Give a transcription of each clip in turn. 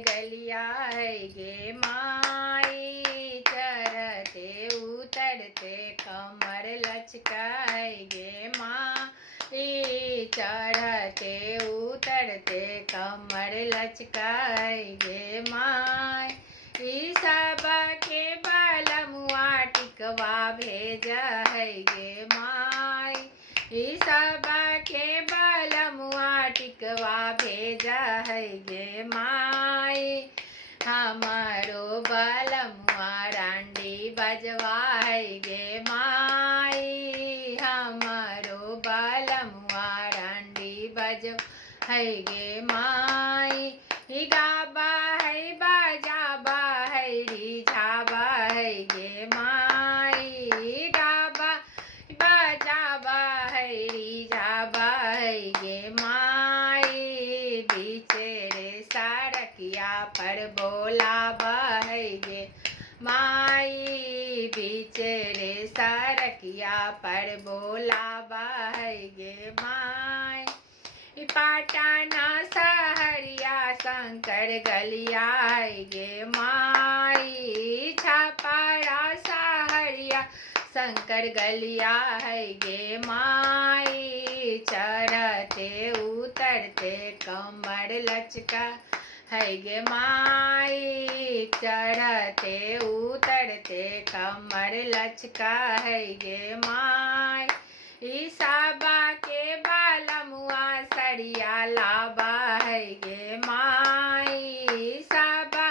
गलिया है गे माई, चढ़ते उतरते कमर लचकाए गे माई, चढ़ते उतरते कमर लचकाए गे माई। सब के बलमुआ टिकवा भेज है गे माई, सब के बलमुआ टिकवा भेज है गे माई। हमारो बलमुआ डांडी बजवा है गे माई, हमारो बलमुआ डांडी बजवा है गे माई। गाबा है बजाबा है रिझाबा है गे माई, गाबा बजाबा है रिझाबा है गे माई। बिचेरे सड़किया पर बोलाबा है गे माई, बिचेरे सड़किया पर बोलाबा है गे माई। पाटना सहरिया शंकर गलिया है गे माई, छपरा सहरिया शंकर गलिया है गे माई। चढ़ते उतरते कमर लचका है गे माई, चढ़ते उतरते कमर लचका है गे माई। ईसाबा के बालमुआ सरिया लाबा है गे माई, साबा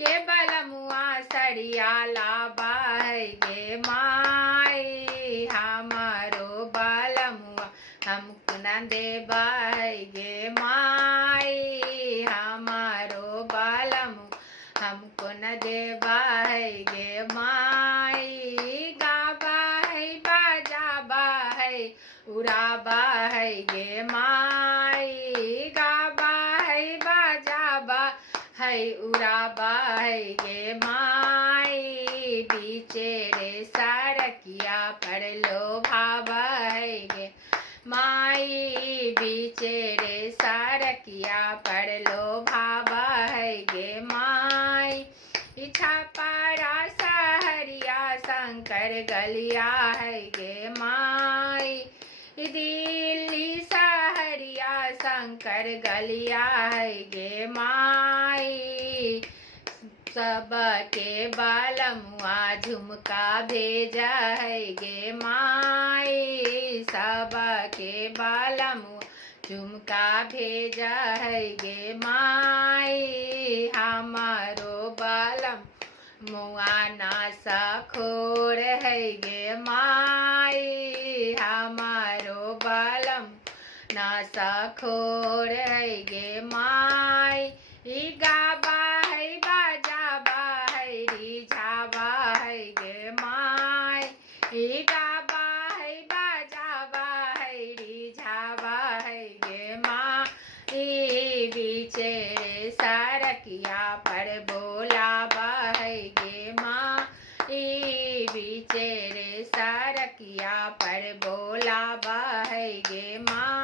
के बलमुआ सरिया लाबा है गे माई। हमारो बलमुआ हमको न देबा है गे माई, हमारो बलमुआ हमको न देबा है गे माई। गाबा है बजाबा है उड़ाबा है गे माई, गाबा है बजाबा है उड़ाबा है गे माई। बिचेरे सड़किया पर लोभाबा है गे माई, बिचेरे सड़किया पर लोभाबा है गे माई। छपरा सहरिया शंकर गलिया है गे माई, दिल्ली सहरिया शंकर गलिया है गे माई। सबके बालमुआ झुमका भेजा है गे माई, सबके बालमुआ झुमका भेजा है गे माई। हमारो बालम मुआना सखोर है गे माई, हमारो बालम ना सखोर है गे माई। गाबा है बजाबा है रिझाबा है गे माई, गाबा है बजाबा है रिझाबा है गे माई। बिचेरे सड़किया पर बोलाबा है गे माई, बिचेरे सड़किया पर बोलाबा है गे माई।